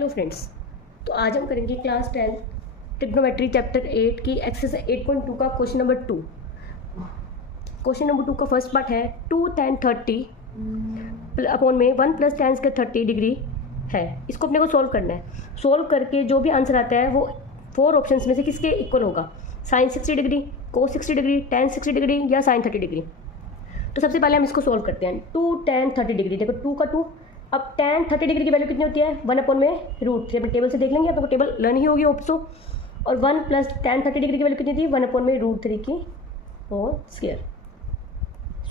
Hello friends, तो आज हम करेंगे क्लास 10 ट्रिग्नोमेट्री चैप्टर 8 की एक्सरसाइज 8.2 का क्वेश्चन नंबर 2। क्वेश्चन नंबर 2 का फर्स्ट पार्ट है 2 tan 30 अपॉन में 1 प्लस tan स्क्वायर 30 डिग्री है। इसको अपने को सॉल्व करना है। सॉल्व करके जो भी आंसर आता है वो 4 ऑप्शंस में से किसके इक्वल होगा, साइन 60 डिग्री, कोस 60 डिग्री, tan 60 डिग्री या साइन 30 डिग्री। तो सबसे पहले हम इसको सॉल्व करते हैं। 2 tan 30 डिग्री, देखो 2 का 2। अब tan 30 डिग्री की वैल्यू कितनी होती है, 1 अपॉन में √3। अपने टेबल से देख लेंगे, आपको टेबल लर्न ही होगी ऑप्सो। और 1 प्लस tan 30 डिग्री की वैल्यू कितनी थी, 1 अपॉन में √3 की होल स्क्वायर।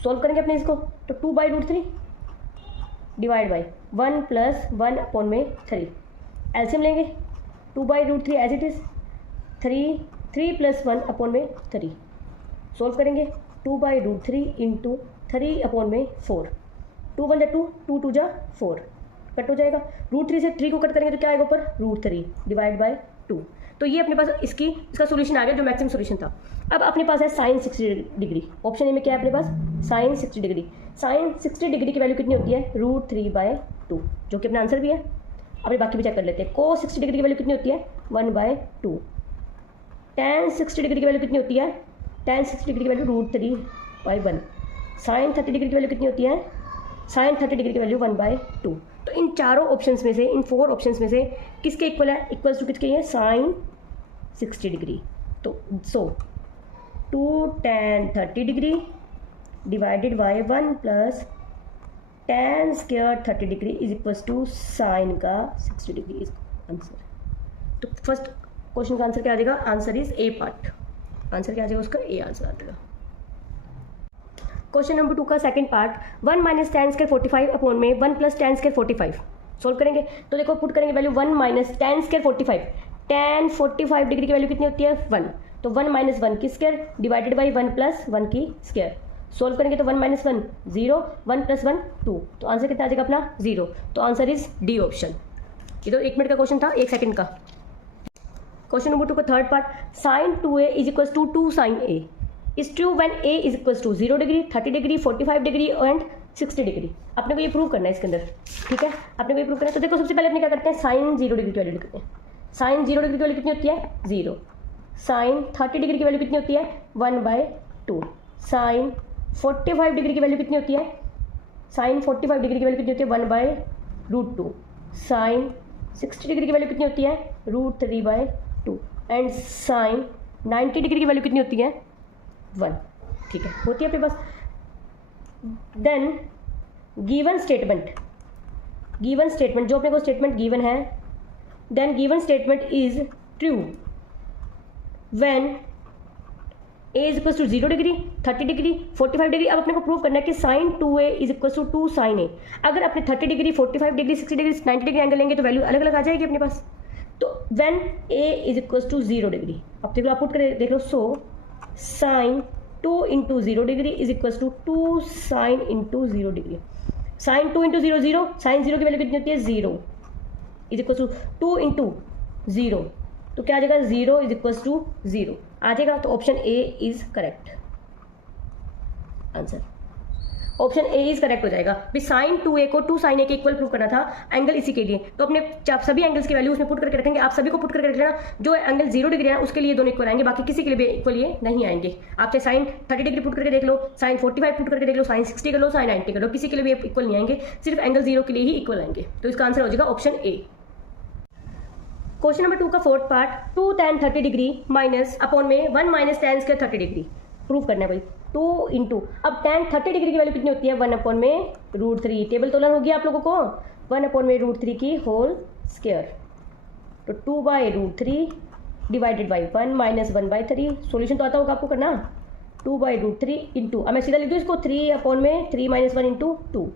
सॉल्व करेंगे अपने इसको, तो 2/√3 डिवाइड बाई 1 प्लस 1 अपॉन में 3। एलसीएम लेंगे, 2/√3 as it is, 3 plus 1 upon में 3। सॉल्व करेंगे, 2/√3 इंटू 3 अपॉन में 4। 2 1 जा 2, 2 2 जा 4, कट हो जाएगा। √3 से 3 को कट करेंगे तो क्या आएगा ऊपर, √3 डिवाइड बाय 2। तो ये अपने पास इसका सोल्यूशन आ गया, जो मैक्सिमम सोल्यूशन था। अब अपने पास है साइन 60 डिग्री। ऑप्शन ए में क्या है अपने पास, साइन 60 डिग्री। साइन 60 डिग्री की वैल्यू कितनी होती है, √3/2, जो कि अपना आंसर भी है। अपने बाकी भी चेक कर लेते हैं। कोस 60 डिग्री की वैल्यू कितनी होती है, 1/2। tan 60 डिग्री की वैल्यू कितनी होती है, tan 60 डिग्री की वैल्यू √3/1। साइन 30 डिग्री की वैल्यू कितनी होती है, साइन 30 डिग्री की वैल्यू 1/2। तो इन चारों ऑप्शंस में से, इन 4 ऑप्शंस में से किसके इक्वल है, इक्वल्स टू किसके है, साइन 60 डिग्री। तो 2 tan 30 degree divided by 1 plus tan square 30 degree is equals to sine का 60 डिग्री इज आंसर। तो फर्स्ट क्वेश्चन का आंसर क्या आ जाएगा, आंसर इज ए पार्ट। आंसर क्या आ जाएगा उसका, ए आंसर आ जाएगा। क्वेश्चन नंबर 2 का second part, 1 minus tan square 45 upon में 1 प्लस tan स्क्वायर 45। सॉल्व करेंगे तो देखो पुट करेंगे value 1 minus tan square 45। tan 45 degree की वैल्यू कितनी होती है, 1। तो 1 माइनस 1 की स्क्वायर डिवाइडेड बाई 1 प्लस 1 की स्क्वायर। सॉल्व करेंगे तो 1 माइनस 1 0, 1 प्लस 1 2। तो आंसर कितना आ जाएगा अपना, 0। तो आंसर इज डी ऑप्शन। ये तो 1 मिनट का क्वेश्चन था, 1 सेकंड का। क्वेश्चन नंबर 2 का third part, sine 2a is equals to 2 sine a is true when a is equals to 0 degree, 30 degree, 45 degree and 60 degree. अपने को ये प्रूव करना है इसके अंदर, ठीक है। अपने को ये प्रूव करना है। तो देखो सबसे पहले अपने क्या करते हैं, साइन 0 डिग्री की वैल्यू लिखते हैं। साइन 0 डिग्री की वैल्यू कितनी होती है, 0। साइन 30 डिग्री की वैल्यू कितनी होती है, 1/2। साइन 45 डिग्री की वैल्यू कितनी होती है, साइन 45 डिग्री की वैल्यू कितनी होती है, 1/√2। साइन 60 डिग्री की वैल्यू कितनी होती है, √3/2। एंड साइन 90 डिग्री की वैल्यू कितनी होती है, 1। ठीक है, होती है अपने पास। Then given statement, given statement जो अपने को स्टेटमेंट गिवन है, then given statement is true when a is equal to 0 degree, 30 degree, 45 degree. अब अपने को प्रूव करना है कि sine 2a is equal to 2 sine a। अगर अपने 30 degree, 45 degree, 60 degree, 90 degree angle लेंगे तो वैल्यू अलग अलग आ जाएगी अपने पास। तो when a is equal to 0 degree, अब देख लो, आप पुट कर देख लो। So sine 2 into 0 degree is equal to 2 sine into 0 degree. Sine 2 into 0 0, sine 0 की वैल्यू कितनी होती है, 0 इज इक्वल टू 2 इंटू 0। तो क्या आ जाएगा, 0 इज इक्वल टू 0 आ जाएगा। तो option A is correct answer. Option A is correct हो जाएगा। भी साइन 2a को 2 साइन a के इक्वल प्रूव करना था एंगल इसी के लिए। तो अपने सभी एंगल्स की वैल्यू उसमें पुट करके रखेंगे। आप सभी को पुट करके रख लेना। जो एंगल 0 डिग्री है उसके लिए दोनों इक्वल आएंगे, बाकी किसी के लिए भी इक्वल ये नहीं आएंगे। आप चाहे साइन 30 डिग्री पुट करके देख लो, साइन 45 पुट करके देख लो, साइन 60 कर लो, साइन 90 कर लो, किसी के लिए भी इक्वल नहीं आएंगे, सिर्फ एंगल 0 के लिए ही इक्वल आएंगे। तो इसका आंसर हो जाएगा ऑप्शन ए। क्वेश्चन नंबर 2 का fourth part, 2 tan 30 degree minus upon में 1 minus tan square 30 degree prove करना है भाई। 2 इंटू, अब tan 30 डिग्री की वैल्यू कितनी होती है, 1 अपॉन में √3। टेबल तो लर्न हो गया आप लोगों को, 1 अपॉन में √3 की होल स्क्वायर। तो 2/√3 डिवाइडेड बाई 1 माइनस 1/3। सोल्यूशन तो आता होगा आपको करना। 2/√3 इंटू, अब मैं सीधा लिख दूँ इसको, 3 अपॉन में 3 माइनस 1 इंटू 2।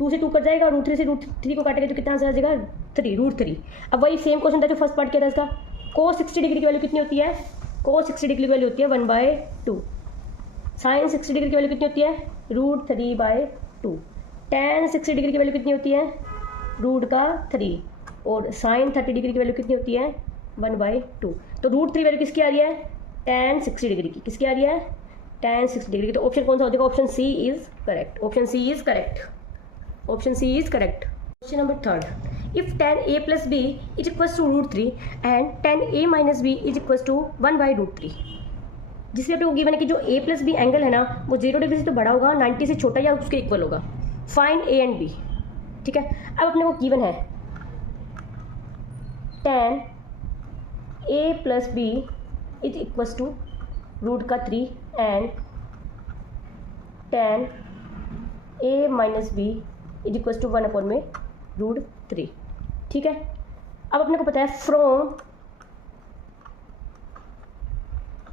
2 से 2 कट जाएगा, √3 से √3 को काटेंगे तो कितना आंसर आ जाएगा, 3 √3। अब वही सेम क्वेश्चन था जो फर्स्ट पार्ट किया था इसका। कोस 60 डिग्री की वैल्यू कितनी होती है, कोस 60 डिग्री की वैल्यू होती है 1/2। साइन 60 डिग्री की वैल्यू कितनी होती है, √3/2। tan 60 डिग्री की वैल्यू कितनी होती है, √3। और साइन 30 डिग्री की वैल्यू कितनी होती है, 1/2। तो √3 वैल्यू किसकी आ रही है, tan 60 डिग्री की। किसकी आ रही है, tan 60 डिग्री की। तो ऑप्शन कौन सा हो जाएगा, option C is correct. Option C is correct. Option C is correct. Question number 3, if tan a plus B is equals to √3 and tan a minus b is equals to 1/√3, जिसमें अपने को given है कि जो a plus B angle है ना वो 0 degree से तो बड़ा होगा, 90 से छोटा या उसके इक्वल होगा। Find a and b। ठीक है, अब अपने को गिवन है tan a plus B is equals to √3 and tan a minus b is equals to 1/√3। ठीक है, अब अपने को पता है फ्रॉम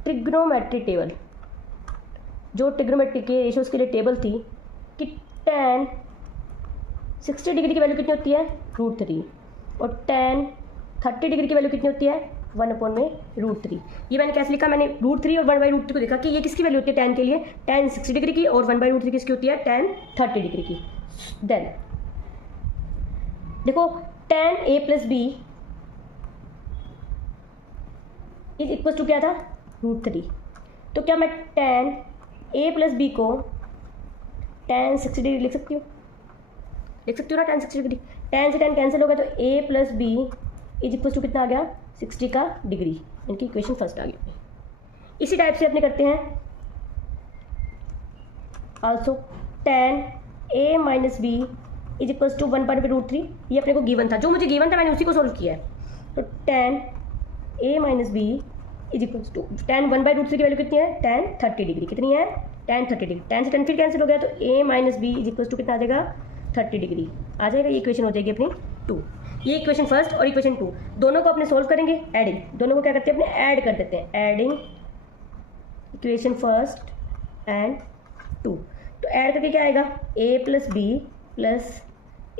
ट्रिग्नोमेट्री टेबल, जो ट्रिग्नोमेट्री के रेशियोज के लिए टेबल थी, कि tan 60 डिग्री की वैल्यू कितनी होती है √3 और tan 30 डिग्री की वैल्यू कितनी होती है 1/√3। ये मैंने कैसे लिखा, मैंने √3 और 1/√3 को देखा कि ये किसकी वैल्यू होती है tan के लिए, tan 60 डिग्री की, और 1/√3 किसकी होती है tan 30 डिग्री की। देन देखो tan a plus B is equal to क्या था √3, तो क्या मैं tan a प्लस बी को tan 60 डिग्री लिख सकती हूँ, ना tan 60 डिग्री। tan से tan कैंसिल हो गया तो a plus B is equal to कितना आ गया 60 का डिग्री, इनकी इक्वेशन फर्स्ट आ गई। इसी टाइप से अपने करते हैं also tan a minus b is equal to 1/√3। ये अपने को गिवन था, जो मुझे गिवन था मैंने उसी को सोल्व किया है। तो tan a minus b is equal to tan 1/√3 की वैल्यू कितनी है tan 30 डिग्री, कितनी है tan 30 डिग्री। tan से tan फिर कैंसिल हो गया तो a minus b is equal to कितना आ जाएगा 30 डिग्री आ जाएगा। ये इक्वेशन हो जाएगी अपनी 2। ये इक्वेशन फर्स्ट और इक्वेशन 2 दोनों को अपने सोल्व करेंगे, एडिंग, दोनों को क्या करते हैं अपने ऐड कर देते हैं, एडिंग इक्वेशन फर्स्ट एंड 2। तो ऐड करके क्या आएगा a plus b plus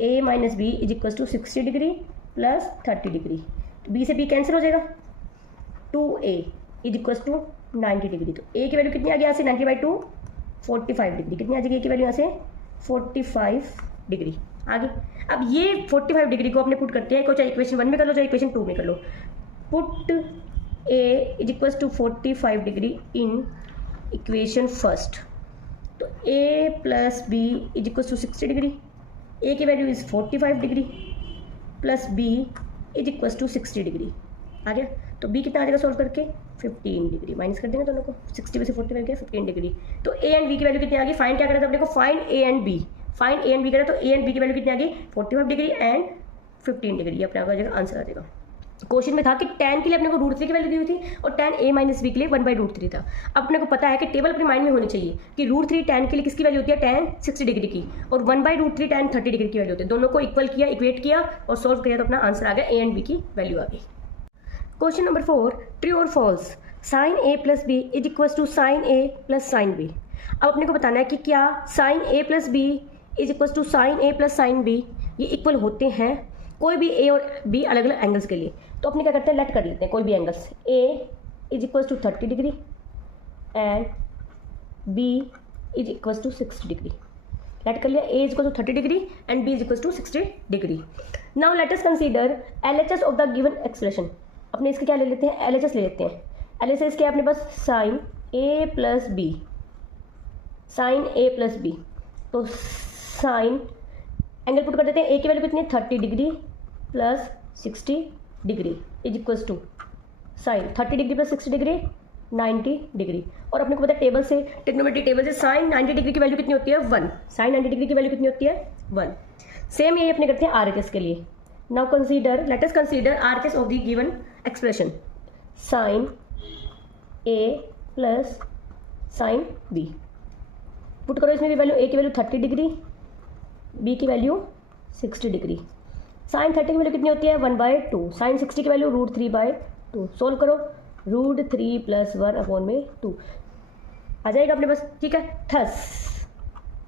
a minus b is equal to 60 degree plus 30 degree. तो b से b कैंसिल हो जाएगा, 2a is equal to 90 degree. तो a की वैल्यू कितनी आ गई यहाँ से 90/2 45 डिग्री, कितनी आ जाएगी a की वैल्यू यहाँ से 45 डिग्री आगे। अब ये 45 डिग्री को अपने पुट करते हैं, चाहे इक्वेशन 1 में कर लो चाहे इक्वेशन 2 में कर लो। Put a is equal to 45 degree in equation first. तो a plus B is equal to 60 degree, a की value is 45 degree plus b is equal to 60 degree आ गया। तो b कितना आ जाएगा सोल्व करके 15 डिग्री, माइनस कर देंगे दोनों को, 60 में से 45 गया 15 डिग्री। तो a एंड b की वैल्यू कितनी आ गई, फाइंड क्या करा था अपने को, find a and b, find a and b करा तो a एंड b की वैल्यू कितनी आ गई 45 डिग्री एंड 15 डिग्री। अपने आ जाएगा आंसर आ जाएगा। क्वेश्चन में था कि tan के लिए अपने को √3 की वैल्यू दी हुई थी और tan a माइनस बी के लिए 1/√3 था। अब अपने को पता है कि टेबल अपने माइंड में होनी चाहिए कि √3 tan के लिए किसकी वैल्यू होती है tan 60 डिग्री की, और 1/√3 tan 30 डिग्री की वैल्यू होती है। दोनों को इक्वल किया, इक्वेट किया और सोल्व किया तो अपना आंसर आ गया a एंड b की वैल्यू आ गई। क्वेश्चन नंबर 4, ट्रू और false, sine a plus B is equal to sine a plus sine b. अब अपने को बताना है कि क्या sine a plus B is equal to sine a plus sine b ये इक्वल होते हैं कोई भी a और b अलग अलग एंगल्स के लिए। तो अपने क्या करते हैं, लेट कर लेते हैं कोई भी angles, a is equal to 30 degree and b is equal to 60 degree. Let कर लिया, a is equal to 30 degree and b is equal to 60 degree. Now let us consider LHS of the given expression. अपने इसके क्या ले लेते हैं, LHS ले लेते हैं। LHS क्या है अपने पास, sine a plus b, sine a plus b. तो साइन एंगल पुट कर देते हैं, a की वैल्यू कितनी है 30 degree plus 60 degree is equals to sine 30 degree plus 60 degree 90 degree. और अपने को पता है टेबल से, ट्रिग्नोमेट्री टेबल से साइन 90 डिग्री की वैल्यू कितनी होती है 1, साइन 90 डिग्री की वैल्यू कितनी होती है 1। सेम ये अपने करते हैं RHS के लिए। Now consider, let us consider RHS of the given expression, sine a plus sine b। Put करो इसमें भी वैल्यू, a की वैल्यू 30 डिग्री, b की वैल्यू 60 डिग्री। साइन 30 की वैल्यू कितनी होती है 1/2, साइन 60 की वैल्यू √3/2। सोल्व करो, √3 + 1/2 आ जाएगा अपने पास। ठीक है, थस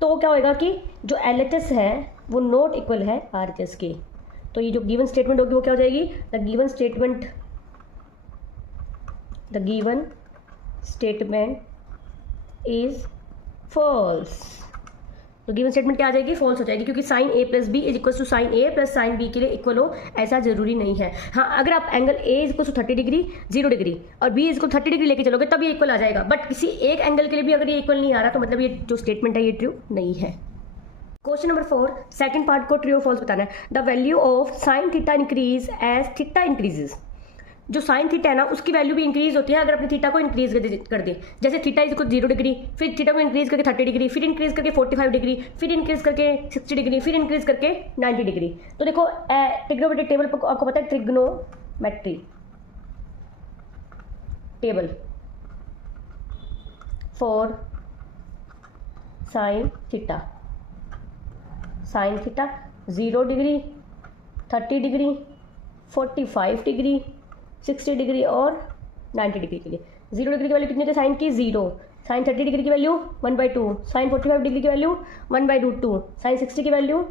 तो क्या होएगा कि जो LHS है वो नॉट इक्वल है RHS के। तो ये जो गिवन स्टेटमेंट होगी वो क्या हो जाएगी, the given statement is false. तो गिवन स्टेटमेंट क्या आ जाएगी, फॉल्स हो जाएगी, क्योंकि sine a plus B is equal to sine a plus sine b के लिए इक्वल हो ऐसा जरूरी नहीं है। हाँ, अगर आप angle a is equal to 30 degree 0 degree और b इज इक्वल 30 डिग्री लेके चलोगे तब ये इक्वल आ जाएगा। बट किसी एक एंगल के लिए भी अगर ये इक्वल नहीं आ रहा तो मतलब ये जो स्टेटमेंट है ये ट्रू नहीं है। क्वेश्चन नंबर 4 सेकंड पार्ट को ट्रू और फॉल्स बताना है। The value of sine theta increase as theta increases. जो साइन थीटा है ना उसकी वैल्यू भी इंक्रीज होती है अगर अपने थीटा को इंक्रीज कर दे। जैसे थीटा इज इक्वल 0 डिग्री, फिर थीटा को इंक्रीज करके 30 डिग्री, फिर इंक्रीज करके 45 डिग्री, फिर इंक्रीज करके 60 डिग्री, फिर इंक्रीज करके 90 डिग्री। तो देखो ट्रिग्नोमेट्री टेबल आपको पता है, trigonometry table for sine theta. Sine theta 0 degree, 30 degree, 45 degree, 60 degree और 90 डिग्री के लिए। 0 डिग्री की वैल्यू कितनी होती है साइन की? 0। साइन 30 डिग्री की वैल्यू 1/2। साइन 45 डिग्री की वैल्यू 1/√2। साइन 60 की वैल्यू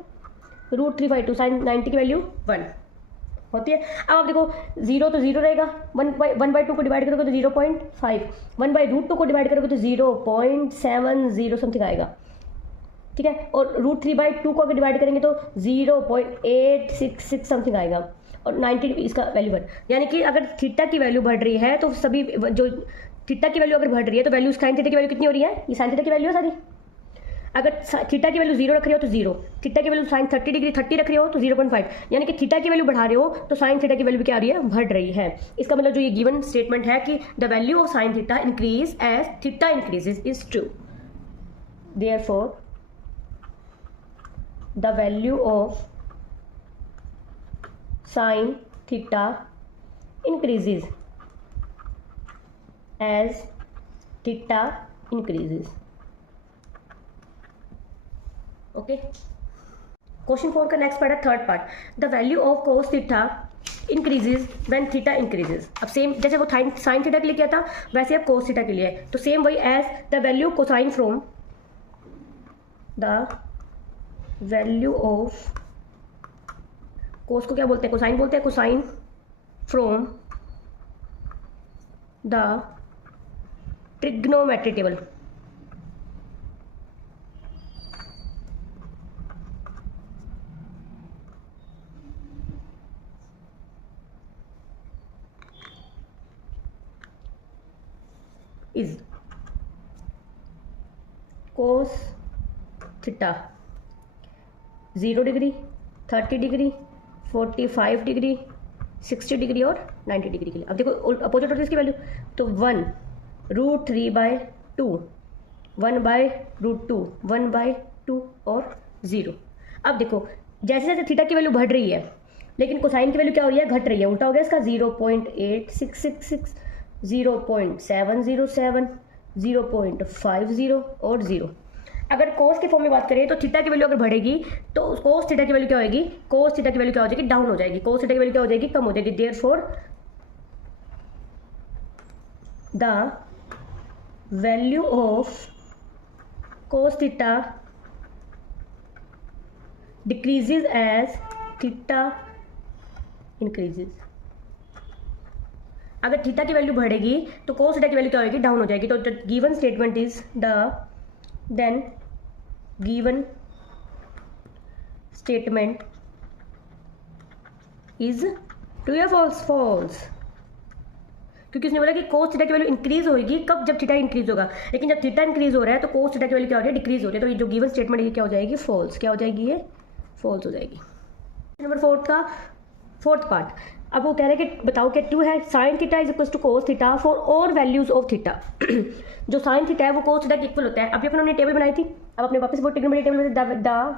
√3/2। साइन 90 की वैल्यू 1 होती है। अब आप देखो 0 तो 0 रहेगा, 1/2 को डिवाइड करोगे तो 0.5, 1/√2 को डिवाइड करोगे तो 0.70 समथिंग आएगा, ठीक है। और √3/2 को अगर डिवाइड करेंगे तो 0.866 समथिंग आएगा, और 90 इसका वैल्यू बढ़, यानी कि अगर थीटा की वैल्यू बढ़ रही है तो सभी जो थीटा की वैल्यू अगर बढ़ रही है तो वैल्यू साइन थीटा की वैल्यू कितनी हो रही है? ये साइन थीटा की वैल्यू है सारी। अगर थीटा की वैल्यू 0 रख रहे हो तो 0, थीटा की वैल्यू साइन 30 डिग्री 30 रख रहे हो तो 0.5, यानी कि थीटा की वैल्यू बढ़ा रहे हो तो साइन थीटा की वैल्यू क्या आ रही है? बढ़ रही है। इसका मतलब जो ये गिवन स्टेटमेंट है कि the value of sine theta increase as theta increases is true. Therefore the value of sin theta increases as theta increases. Okay. Question 4 का नेक्स्ट पार्ट है third part. The value of cos theta increases when theta increases. अब same जैसे वो sign theta के लिए किया था वैसे अब cos थीटा के लिए है, तो सेम वही as the value cosine from the value of cos को क्या बोलते हैं? कोसाइन बोलते हैं। Cosine from the trigonometry table is cos theta 0 degree, 30 degree, 45 degree, 60 degree और 90 डिग्री के लिए। अब देखो अपोजिट होती है इसकी वैल्यू, तो 1√3/2, 1/√2, 1/2 और 0। अब देखो जैसे जैसे थीटा की वैल्यू बढ़ रही है लेकिन कोसाइन की वैल्यू क्या हो रही है? घट रही है। उल्टा हो गया इसका, 0.8666, 0.707, 0.50 और 0। अगर कोस के फॉर्म में बात करें तो थीटा की वैल्यू अगर बढ़ेगी तो कोस थीटा की वैल्यू क्या होगी? कोस थीटा की वैल्यू क्या हो जाएगी? डाउन हो जाएगी। कोस थीटा की वैल्यू क्या हो जाएगी? कम हो जाएगी। Therefore the value of cos theta decreases as theta increases. अगर थीटा की वैल्यू बढ़ेगी तो कोस थीटा की वैल्यू क्या होगी? डाउन हो जाएगी। तो given statement is then given statement is true या false? false, क्योंकि उसने बोला कि cos थीटा की वैल्यू इंक्रीज होगी कब? जब थीटा इंक्रीज होगा। लेकिन जब थीटा इंक्रीज हो रहा है तो cos थीटा की वैल्यू क्या हो रही है? डिक्रीज हो रही है। तो ये जो गिवन स्टेटमेंट है क्या हो जाएगी? false। क्या हो जाएगी? ये false हो जाएगी। नंबर 4 का फोर्थ पार्ट। अब वो कह रहे हैं कि बताओ कि ट्रू है sine theta is equal to cos theta for all values of theta. जो साइन थीटा है वो कोस थीटा के इक्वल होता है। अभी अपन हमने टेबल बनाई थी, अब अपने वापस वो ट्रिग्नोमेट्री टेबल में the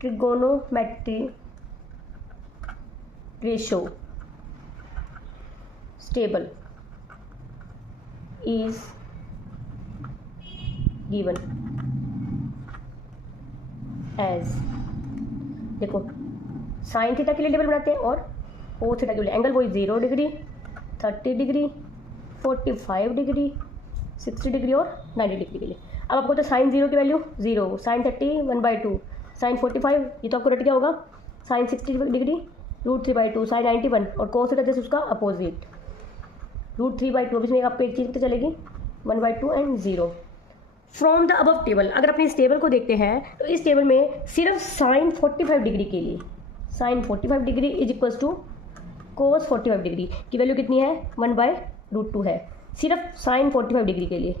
trigonometry ratio stable is given as, देखो साइन थीटा के लिए टेबल बनाते हैं और कोस थीटा के लिए एंगल वही 0 डिग्री, 30 डिग्री, 45 डिग्री, 60 डिग्री और 90 डिग्री के लिए। अब आपको तो साइन 0 की वैल्यू 0, साइन 30 1/2, साइन 45 ये तो आपको रट गया होगा, साइन 60 डिग्री √3/2, साइन 91 और कोस थीटा जैसे उसका अपोजिट √3/2। इसमें आपको एक चीज़ पता चलेगी 1/2 and 0 from the above table. अगर अपने इस टेबल को देखते हैं तो इस टेबल में सिर्फ साइन 45 डिग्री के लिए sine 45 degree is equal to cos 45 degree की वैल्यू कितनी है? 1/√2 है सिर्फ साइन 45 डिग्री के लिए।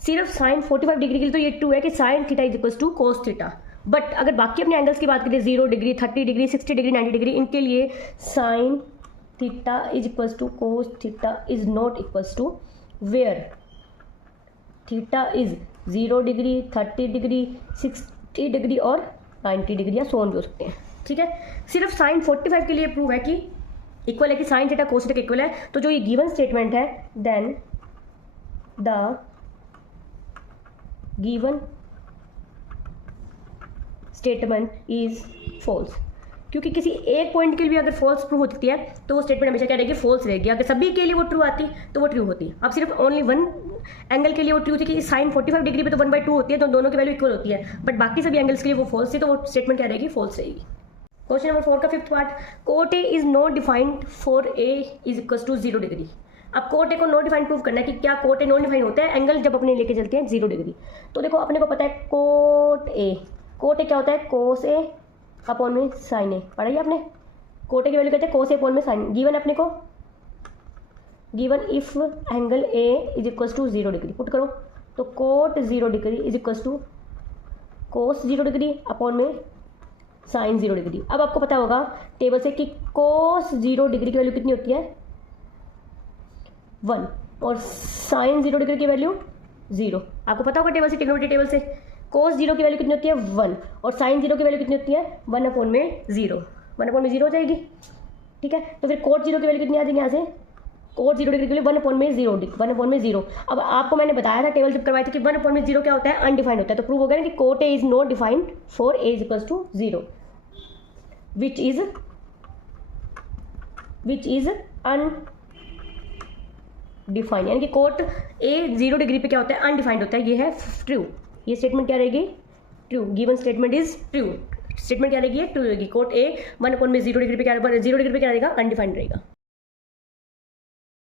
सिर्फ साइन 45 डिग्री के लिए तो ये ट्रू है कि sine theta is equal to cos theta, but अगर बाकी अपने एंगल्स की बात करें 0 डिग्री, 30 डिग्री, 60 डिग्री, 90 डिग्री, इनके लिए sine theta is equal to cos theta is not equal to where theta is 0 degree, 30 degree, 60 degree और 90 डिग्री या सोन भी हो सकते हैं। ठीक है, सिर्फ साइन 45 के लिए प्रूव है कि इक्वल है कि sine theta cos theta equal है। तो जो ये गिवन स्टेटमेंट है, then the given statement is false. क्योंकि किसी एक पॉइंट के लिए भी अगर फॉल्स प्रूव होती है तो वो स्टेटमेंट हमेशा क्या रहेगी, फॉल्स रहेगी। अगर सभी के लिए वो ट्रू आती तो वो ट्रू होती। अब सिर्फ ओनली वन एंगल के लिए वो ट्रू थी कि साइन 45 डिग्री पे तो 1/2 होती है, तो दोनों की वैल्यू इक्वल होती है, बट बाकी सभी एंगल्स के लिए वो फॉल्स थी, तो वो स्टेटमेंट क्या रहेगी, फॉल्स रहेगी। क्वेश्चन नंबर 4 का fifth part, cot A is not defined for A is equal to 0 degree. अब कोट ए को नॉट डिफाइंड प्रूव करना है कि क्या कोट ए नॉट डिफाइंड होता है एंगल जब अपने लेके चलते हैं 0 डिग्री। तो देखो अपने को पता है कोट ए क्या होता है, कोस ए अपॉन में साइन ए। पढ़ाइए आपने, कोट ए की वैल्यू कहते हैं कोस ए अपॉन में साइन। गिवन अपने को, given if angle A is equal to 0 degree, put करो तो cot 0 degree is equal to cos 0 degree upon में साइन 0 डिग्री। अब आपको पता होगा टेबल से कि कोस 0 डिग्री की वैल्यू कितनी होती है, 1, और साइन 0 डिग्री की वैल्यू 0। आपको पता होगा टेबल से, ट्रिग्नोमेट्री टेबल से कोस 0 की वैल्यू कितनी होती है, 1, और साइन 0 की वैल्यू कितनी होती है, 1 अपॉन में 0। 1 अपॉन में 0 हो जाएगी। ठीक है, तो फिर कोट 0 की वैल्यू कितनी आ जाएगी यहाँ से, कोट 0 डिग्री के लिए 1 अपॉन में 0, 1 अपॉन में 0। अब आपको मैंने बताया था टेबल जब करवाई थी कि 1 अपॉन में 0 क्या होता है, अनडिफाइंड होता है। तो प्रूव हो गया ना कि cot A is not defined for A is equal to 0, which is undefined, यानी कि कोट ए 0 डिग्री पे क्या होता है, अनडिफाइंड होता है। ये है ट्रू, ये स्टेटमेंट क्या रहेगी, true. Given statement is true, statement क्या रहेगी, ट्रू रहेगी। कोट ए 1 अपॉन में 0 डिग्री पे क्या, 0 डिग्री पे क्या रहेगा, अनडिफाइंड रहेगा।